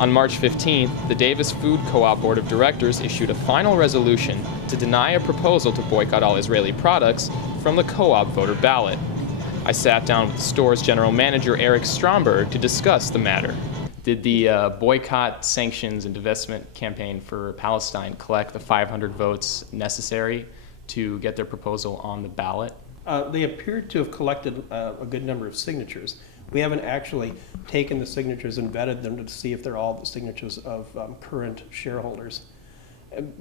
On March 15th, the Davis Food Co-op Board of Directors issued a final resolution to deny a proposal to boycott all Israeli products from the co-op voter ballot. I sat down with the store's general manager, Eric Stromberg, to discuss the matter. Did the boycott, sanctions, and divestment campaign for Palestine collect the 500 votes necessary to get their proposal on the ballot? They appear to have collected a good number of signatures. We haven't actually taken the signatures and vetted them to see if they're all the signatures of current shareholders.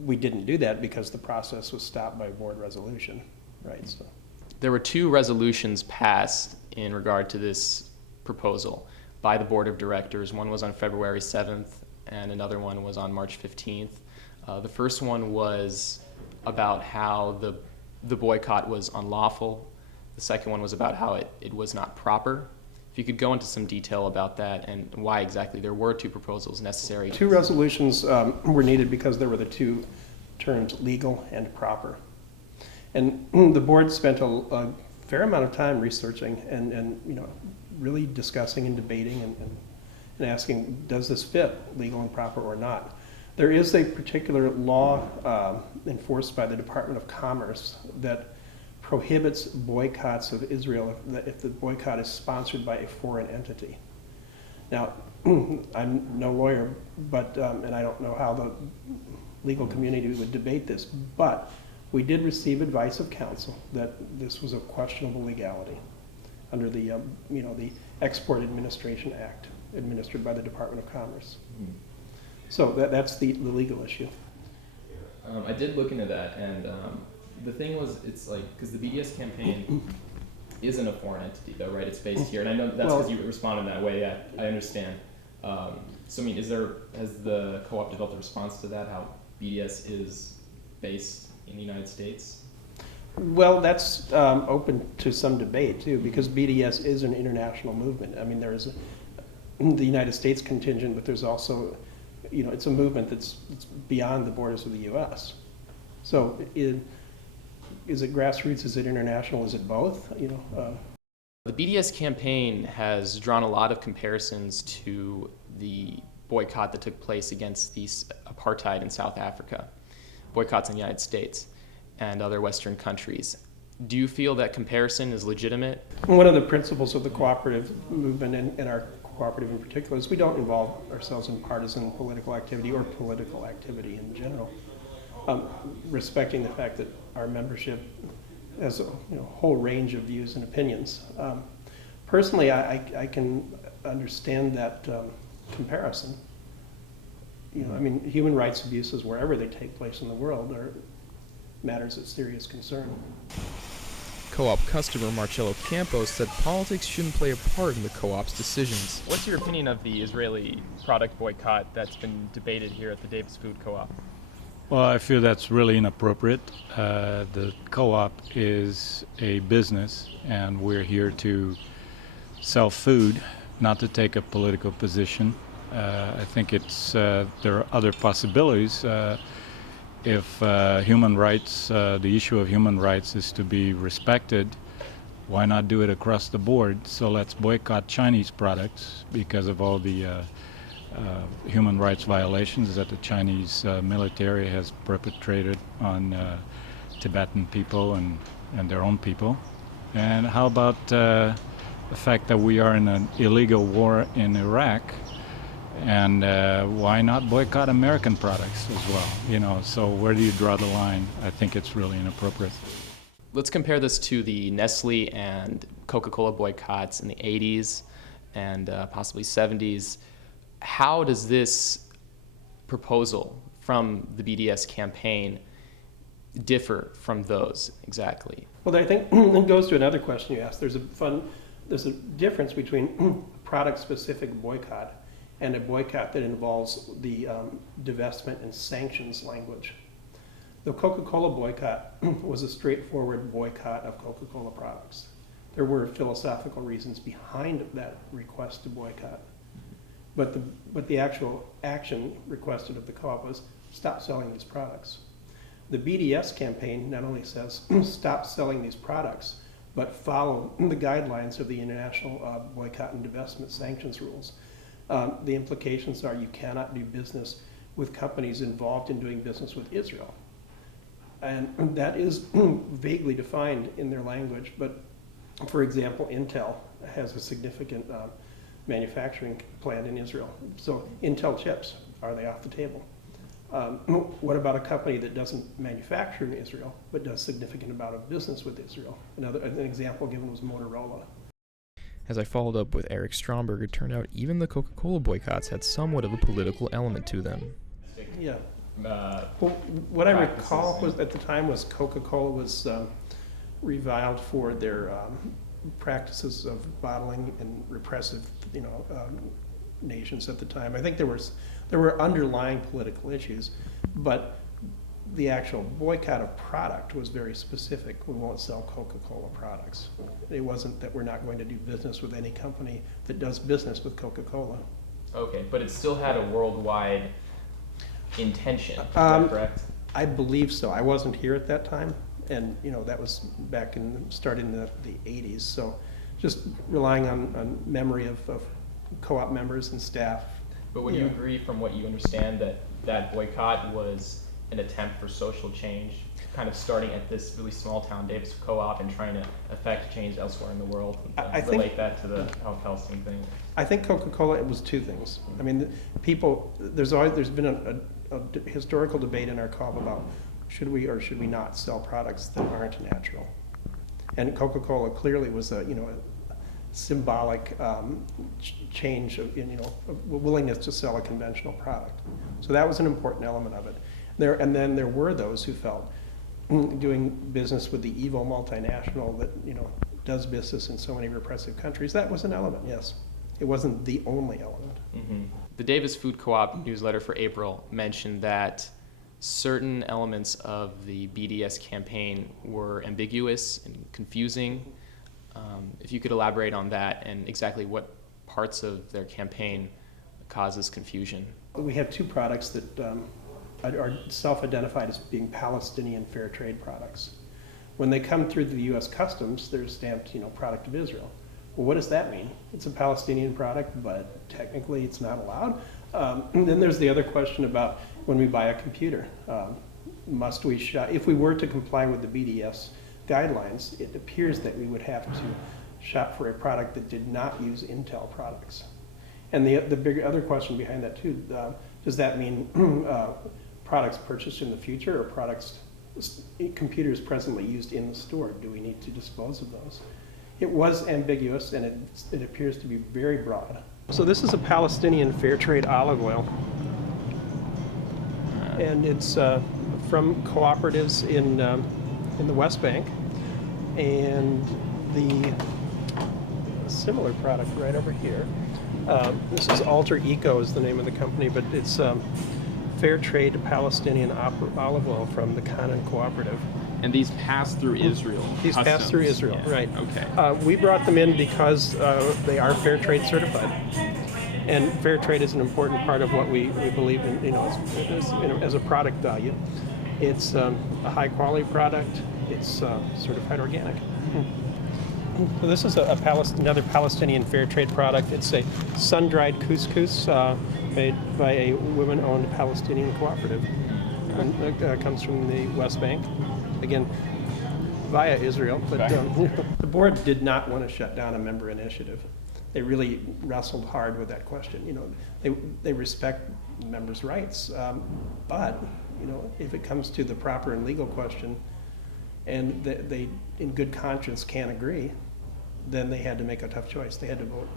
We didn't do that because the process was stopped by board resolution, right? So there were 2 resolutions passed in regard to this proposal by the board of directors. One was on February 7th and another one was on March 15th. The first one was about how the boycott was unlawful. The second one was about how it was not proper. If you could go into some detail about that and why exactly there were 2 proposals necessary. 2 resolutions were needed because there were the 2 terms legal and proper. And the board spent a fair amount of time researching and really discussing and debating and asking, does this fit legal and proper or not? There is a particular law enforced by the Department of Commerce that prohibits boycotts of Israel if the boycott is sponsored by a foreign entity. Now, I'm no lawyer, but and I don't know how the legal community would debate this, but we did receive advice of counsel that this was a questionable legality under the the Export Administration Act administered by the Department of Commerce. Mm-hmm. So that's the legal issue. I did look into that, and the thing was, it's like, because the BDS campaign isn't a foreign entity, though, right? It's based here, and I know that's because you responded that way. Yeah, I understand. So, I mean, has the co-op developed a response to that? How BDS is based in the United States? Well, that's open to some debate too, because BDS is an international movement. I mean, there is the United States contingent, but there's also, it's a movement that's beyond the borders of the U.S. So, is it grassroots? Is it international? Is it both? The BDS campaign has drawn a lot of comparisons to the boycott that took place against the apartheid in South Africa, boycotts in the United States and other Western countries. Do you feel that comparison is legitimate? One of the principles of the cooperative movement, and our cooperative in particular, is we don't involve ourselves in partisan political activity or political activity in general. Respecting the fact that our membership has a whole range of views and opinions. Personally, I can understand that comparison. I mean, human rights abuses wherever they take place in the world are matters of serious concern. Co-op customer Marcello Campos said politics shouldn't play a part in the co-op's decisions. What's your opinion of the Israeli product boycott that's been debated here at the Davis Food Co-op? Well, I feel that's really inappropriate. The co-op is a business, and we're here to sell food, not to take a political position. I think there are other possibilities. If human rights, the issue of human rights is to be respected, why not do it across the board? So let's boycott Chinese products because of all the human rights violations that the Chinese military has perpetrated on Tibetan people and their own people. And how about the fact that we are in an illegal war in Iraq? And why not boycott American products as well? So where do you draw the line? I think it's really inappropriate. Let's compare this to the Nestle and Coca-Cola boycotts in the 80s and possibly 70s. How does this proposal from the BDS campaign differ from those exactly? Well, I think it goes to another question you asked. There's a difference between product-specific boycott and a boycott that involves the divestment and sanctions language. The Coca-Cola boycott was a straightforward boycott of Coca-Cola products. There were philosophical reasons behind that request to boycott. But the actual action requested of the co-op was stop selling these products. The BDS campaign not only says stop selling these products, but follow the guidelines of the international boycott and divestment sanctions rules. The implications are you cannot do business with companies involved in doing business with Israel. And that is vaguely defined in their language, but for example, Intel has a significant manufacturing plant in Israel. So Intel chips, are they off the table? What about a company that doesn't manufacture in Israel, but does significant amount of business with Israel? An example given was Motorola. As I followed up with Eric Stromberg, it turned out even the Coca-Cola boycotts had somewhat of a political element to them. Yeah. Well, what I recall was at the time was Coca-Cola was reviled for their practices of bottling in repressive, nations at the time. I think there were underlying political issues, but the actual boycott of product was very specific. We won't sell Coca-Cola products. It wasn't that we're not going to do business with any company that does business with Coca-Cola. Okay, but it still had a worldwide intention, is that correct? I believe so. I wasn't here at that time, and that was back starting in the 80s. So just relying on memory of co-op members and staff. But would you agree, from what you understand, that boycott was an attempt for social change, kind of starting at this really small town Davis Co-op and trying to affect change elsewhere in the world? I relate think that to the Palestine thing. I think Coca-Cola, it was two things. I mean, there's been a historical debate in our co-op about should we or should we not sell products that aren't natural. And Coca-Cola clearly was a symbolic change of willingness to sell a conventional product. So that was an important element of it. And then there were those who felt doing business with the evil multinational that does business in so many repressive countries, that was an element, yes. It wasn't the only element. Mm-hmm. The Davis Food Co-op newsletter for April mentioned that certain elements of the BDS campaign were ambiguous and confusing. If you could elaborate on that and exactly what parts of their campaign causes confusion. We have two products that are self-identified as being Palestinian fair trade products. When they come through the U.S. Customs, they're stamped, product of Israel. Well, what does that mean? It's a Palestinian product, but technically it's not allowed. And then there's the other question about when we buy a computer. Must we shop? If we were to comply with the BDS guidelines, it appears that we would have to shop for a product that did not use Intel products. And the bigger other question behind that too, does that mean products purchased in the future or computers presently used in the store? Do we need to dispose of those? It was ambiguous, and it appears to be very broad. So this is a Palestinian fair trade olive oil, and it's from cooperatives in the West Bank, and the similar product right over here. This is Alter Eco is the name of the company, but it's fair trade Palestinian olive oil from the Canaan Cooperative. And these pass through Israel? These pass through Israel, yeah. right. Okay. We brought them in because they are fair trade certified. And fair trade is an important part of what we believe in, as a product value. It's a high quality product. It's certified organic. So this is another Palestinian fair trade product. It's a sun-dried couscous made by a women-owned Palestinian cooperative. And it comes from the West Bank, again, via Israel. But the board did not want to shut down a member initiative. They really wrestled hard with that question. They respect members' rights, but if it comes to the proper and legal question, and they in good conscience can't agree, then they had to make a tough choice. They had to vote.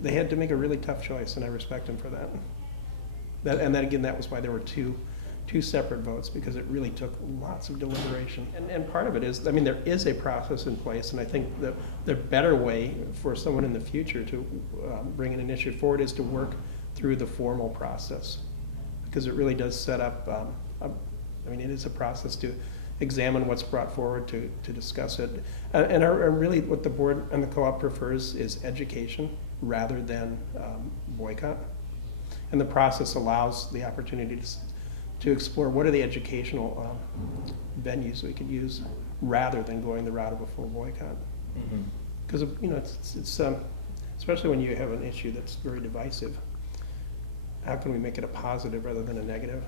They had to make a really tough choice, and I respect them for that. That was why there were two separate votes, because it really took lots of deliberation. And part of it is, there is a process in place, and I think the better way for someone in the future to bring an initiative forward is to work through the formal process, because it really does set up, it is a process to examine what's brought forward, to discuss it. And really what the board and the co-op prefers is education rather than boycott. And the process allows the opportunity to explore what are the educational venues we could use rather than going the route of a full boycott. Because especially when you have an issue that's very divisive. How can we make it a positive rather than a negative?